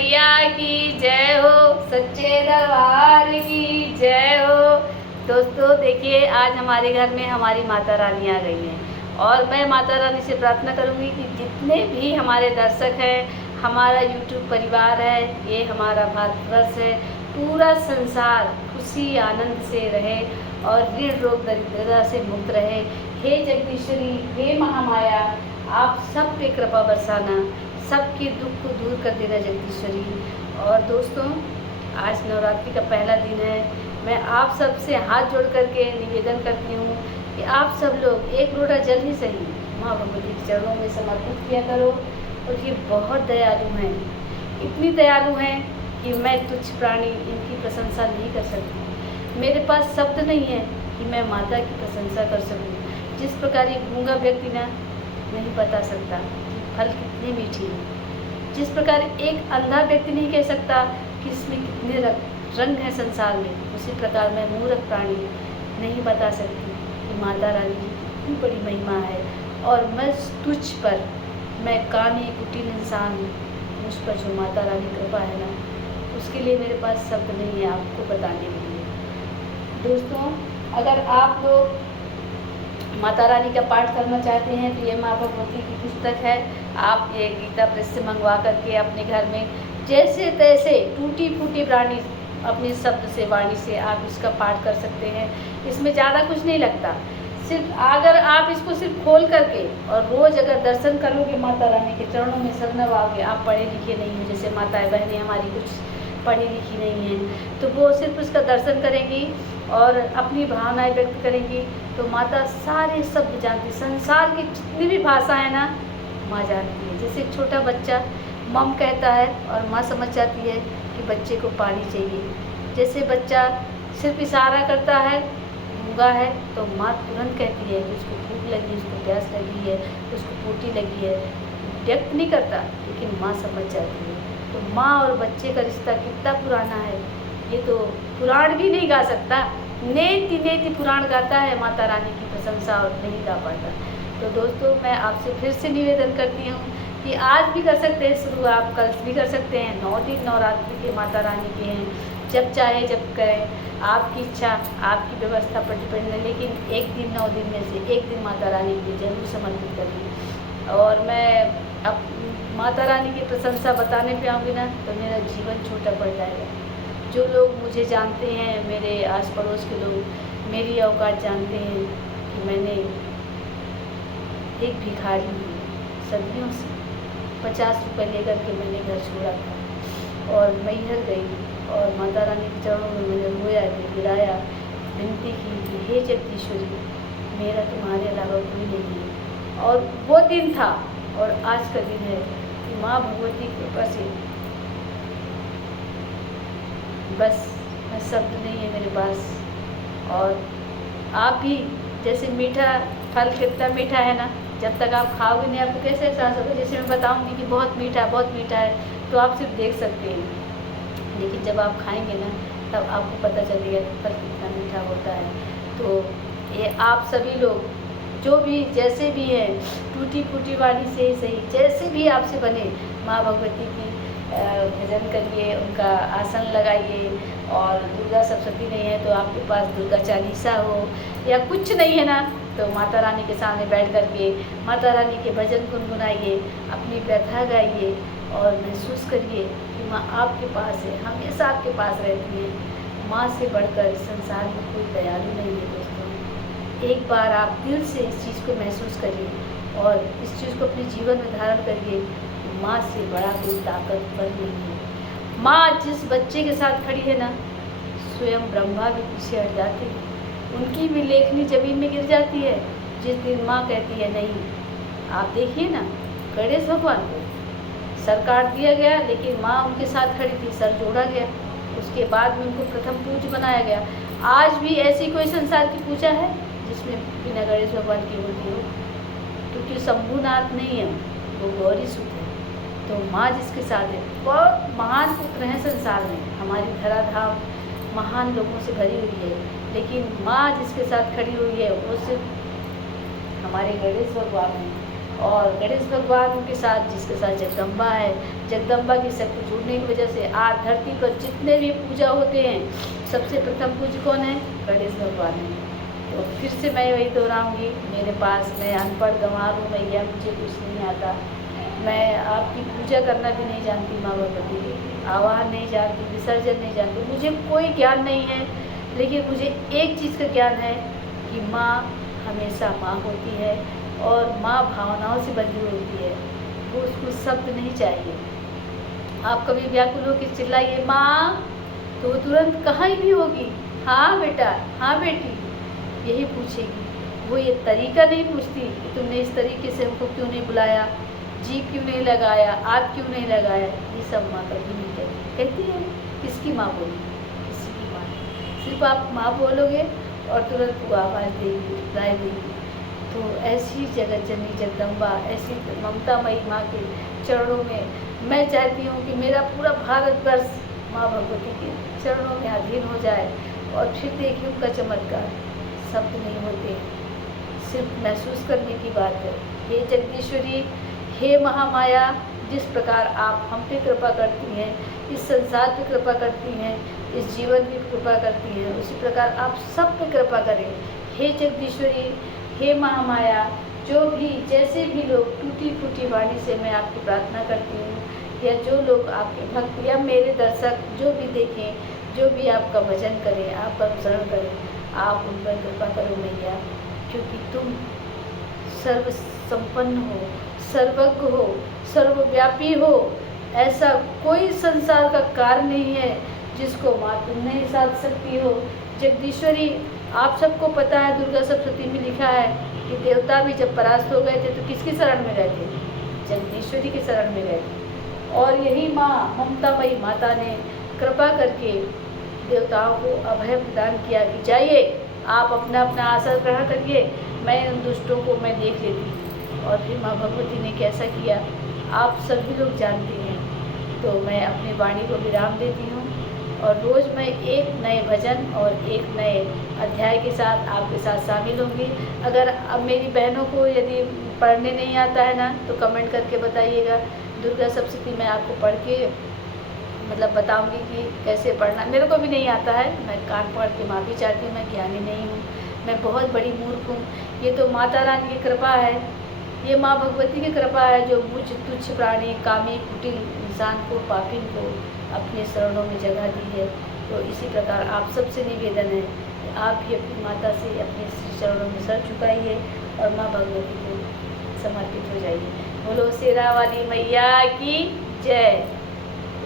मैया की जय हो, सच्चे दरबार की जय हो। दोस्तों देखिए, आज हमारे घर में हमारी माता रानी आ गई हैं और मैं माता रानी से प्रार्थना करूंगी कि जितने भी हमारे दर्शक हैं, हमारा यूट्यूब परिवार है, ये हमारा भारतवर्ष है, पूरा संसार खुशी आनंद से रहे और ऋण रोग दरिद्रता से मुक्त रहे। हे जगदीश्वरी, हे महामाया, आप सब पे कृपा बरसाना, सबके दुख को दूर कर देना जगदीश्वरी। और दोस्तों, आज नवरात्रि का पहला दिन है। मैं आप सब से हाथ जोड़ करके निवेदन करती हूँ कि आप सब लोग एक लोटा जल ही सही माँ भगवती के चरणों में समर्पित किया करो। और ये बहुत दयालु हैं, इतनी दयालु हैं कि मैं तुच्छ प्राणी इनकी प्रशंसा नहीं कर सकती। मेरे पास शब्द नहीं है कि मैं माता की प्रशंसा कर सकूँ। जिस प्रकार ये गूंगा व्यक्ति ना नहीं बता सकता कि फल कितने मीठी है, जिस प्रकार एक अंधा व्यक्ति नहीं कह सकता कि इसमें कितने रंग हैं संसार में, उसी प्रकार मैं मूर्ख प्राणी नहीं बता सकती कि माता रानी की कितनी बड़ी महिमा है। और मैं तुझ पर, मैं कानी कुटिल इंसान हूँ, मुझ पर जो माता रानी कृपा है ना, उसके लिए मेरे पास शब्द नहीं है आपको बताने के लिए। दोस्तों, अगर आप लोग माता रानी का पाठ करना चाहते हैं तो ये माँ भगवती की पुस्तक है। आप ये गीता प्रेस से मंगवा करके अपने घर में जैसे तैसे टूटी फूटी वाणी, अपने शब्द से, वाणी से आप इसका पाठ कर सकते हैं। इसमें ज़्यादा कुछ नहीं लगता। सिर्फ अगर आप इसको सिर्फ खोल करके और रोज़ अगर दर्शन करोगे माता रानी के चरणों में शरण आओगे, आप पढ़े लिखे नहीं हैं, जैसे माताएं बहनें हमारी कुछ पढ़ी लिखी नहीं हैं, तो वो सिर्फ उसका दर्शन करेंगी और अपनी भावनाएं व्यक्त करेंगी, तो माता सारे शब्द जानती, संसार की जितनी भी भाषा है ना, माँ जानती है। जैसे एक छोटा बच्चा मम कहता है और माँ समझ जाती है कि बच्चे को पानी चाहिए। जैसे बच्चा सिर्फ इशारा करता है, गूंगा है, तो माँ तुरंत कहती है कि उसको भूख लगी, उसको प्यास लगी है, उसको पोटी लगी है। व्यक्त नहीं करता लेकिन माँ समझ जाती है। तो माँ और बच्चे का रिश्ता कितना पुराना है, ये तो पुराण भी नहीं गा सकता। नेति नेति पुराण गाता है माता रानी की प्रशंसा और नहीं गा पाता। तो दोस्तों, मैं आपसे फिर से निवेदन करती हूँ कि आज भी कर सकते हैं शुरू, आप कल भी कर सकते हैं। 9 दिन नवरात्रि के माता रानी के हैं, जब चाहे जब करें, आपकी इच्छा, आपकी व्यवस्था पर डिपेंड है। लेकिन एक दिन 9 दिन में से एक दिन माता रानी को जरूर समर्पित करिए। और मैं अब माता रानी की प्रशंसा बताने पे आऊँगी ना तो मेरा जीवन छोटा पड़ जाएगा। जो लोग मुझे जानते हैं, मेरे आस पड़ोस के लोग मेरी औकात जानते हैं कि मैंने एक भिखारी हूँ, सदियों से 50 रुपये लेकर के मैंने घर छोड़ा था और मैहर गई और माता रानी के चरणों में मैंने रोया, गिराया, विनती की कि हे जगदीश्वरी, मेरा तुम्हारे अलावा कोई नहीं है। और वो दिन था और आज का दिन है कि माँ भगवती की कृपा से बस मैं शब्द नहीं है मेरे पास। और आप भी, जैसे मीठा फल कितना मीठा है ना, जब तक आप खाओगे नहीं आपको कैसे एहसास होगा। जैसे मैं बताऊंगी कि बहुत मीठा है, तो आप सिर्फ देख सकते हैं, लेकिन जब आप खाएंगे ना तब आपको पता चलेगा कि फल कितना मीठा होता है। तो ये आप सभी लोग जो भी जैसे भी हैं, टूटी फूटी वाणी से ही सही, जैसे भी आपसे बने, माँ भगवती की भजन करिए, उनका आसन लगाइए। और दुर्गा सप्तशती नहीं है तो आपके पास दुर्गा चालीसा हो, या कुछ नहीं है ना तो माता रानी के सामने बैठ करके माता रानी के भजन गुनगुनाइए, अपनी व्यथा गाइए और महसूस करिए कि माँ आपके पास है, हमेशा आपके पास रहती है। माँ से बढ़कर संसार में कोई दयालु नहीं है। दोस्तों, एक बार आप दिल से इस चीज़ को महसूस करिए और इस चीज़ को अपने जीवन में धारण करिए। माँ से बड़ा कोई ताकतवर नहीं है। माँ जिस बच्चे के साथ खड़ी है ना, स्वयं ब्रह्मा भी पीछे हट जाते हैं, उनकी भी लेखनी जमीन में गिर जाती है जिस दिन माँ कहती है नहीं। आप देखिए ना, गणेश भगवान को सर काट दिया गया, लेकिन माँ उनके साथ खड़ी थी, सर जोड़ा गया, उसके बाद में उनको प्रथम पूज्य बनाया गया। आज भी ऐसी कोई संसार की पूजा है जिसमें बिना गणेश भगवान की होती हो, क्योंकि शंभुनाथ नहीं है, वो गौरी सुत है। तो माँ जिसके साथ है, बहुत महान पुत्र हैं संसार में, हमारी धराधाम महान लोगों से भरी हुई है, लेकिन माँ जिसके साथ खड़ी हुई है वो सिर्फ हमारे गणेश भगवान हैं। और गणेश भगवान के साथ जिसके साथ जगदम्बा है, जगदम्बा की शक्ति जुड़ने की वजह से आज धरती पर जितने भी पूजा होते हैं सबसे प्रथम पूज्य कौन है? गणेश भगवान है। तो फिर से मैं वही दोहराऊंगी, मेरे पास मैं अनपढ़ गंवार हूँ मैया, मुझे कुछ नहीं आता। मैं आपकी पूजा करना भी नहीं जानती, माँ भगवती की आवाहन नहीं जानती, विसर्जन नहीं जानती, मुझे कोई ज्ञान नहीं है। लेकिन मुझे एक चीज़ का ज्ञान है कि माँ हमेशा माँ होती है और माँ भावनाओं से बंधी होती है, वो उसको शब्द नहीं चाहिए। आप कभी व्याकुल हो कि चिल्लाइए माँ, तो वो तुरंत कहाँ ही भी होगी, हाँ बेटा, हाँ बेटी, यही पूछेगी। वो ये तरीका नहीं पूछती कि तुमने इस तरीके से हमको क्यों नहीं बुलाया, जी क्यों नहीं लगाया, आप क्यों नहीं लगाया, ये सब माँ कभी नहीं कहती। कहती है किसकी माँ बोली? किसी की माँ। सिर्फ आप माँ बोलोगे और तुरंत वो आवाज़ देगी, राय देगी। तो ऐसी जगत जननी जगदम्बा, ऐसी ममतामयी माँ के चरणों में मैं चाहती हूँ कि मेरा पूरा भारतवर्ष माँ भगवती के चरणों में अधीन हो जाए। और फिर देखिए उनका चमत्कार, शब्द नहीं होते, सिर्फ महसूस करने की बात है। हे जगदीश्वरी, हे महामाया, जिस प्रकार आप हम पे कृपा करती हैं, इस संसार पे कृपा करती हैं, इस जीवन पे कृपा करती हैं, उसी प्रकार आप सब पे कृपा करें। हे जगदीश्वरी, हे महामाया, जो भी जैसे भी लोग टूटी फूटी वाणी से मैं आपकी प्रार्थना करती हूँ, या जो लोग आपके भक्त या मेरे दर्शक जो भी देखें, जो भी आपका भजन करें, आपका अनुसरण करें, आप उन पर कृपा करो मैया, क्योंकि तुम सर्व संपन्न हो, सर्वज्ञ हो, सर्वव्यापी हो। ऐसा कोई संसार का कार्य नहीं है जिसको माँ तुम नहीं साध सकती हो। जगदीश्वरी, आप सबको पता है दुर्गा सप्तशती में लिखा है कि देवता भी जब परास्त हो गए थे तो किसकी शरण में गए थे? जगदीश्वरी की शरण में गए थे। और यही माँ ममतामयी माता ने कृपा करके देवताओं को अभय प्रदान किया कि जाइए आप अपना अपना आसन ग्रहण करिए, मैं उन दुष्टों को मैं देख लेती। और फिर माँ भगवती ने कैसा किया आप सभी लोग जानते हैं। तो मैं अपनी वाणी को विराम देती हूँ और रोज़ मैं एक नए भजन और एक नए अध्याय के साथ आपके साथ शामिल होंगी। अगर अब मेरी बहनों को यदि पढ़ने नहीं आता है ना तो कमेंट करके बताइएगा। दुर्गा सप्तशती मैं आपको पढ़ के मतलब बताऊंगी कि कैसे पढ़ना। मेरे को भी नहीं आता है, मैं कान पढ़ के माफ़ी चाहती हूँ, मैं ज्ञानी नहीं हूँ, मैं बहुत बड़ी मूर्ख हूँ। ये तो माता रानी की कृपा है, ये माँ भगवती की कृपा है जो मुझ तुच्छ प्राणी कामी कुटिल इंसान को पापी को अपने शरणों में जगह दी है। तो इसी प्रकार आप सबसे निवेदन है कि आप भी अपनी माता से अपने चरणों में सर झुकाइए और माँ भगवती को समर्पित हो जाइए। बोलो शेरा वाली मैया की जय।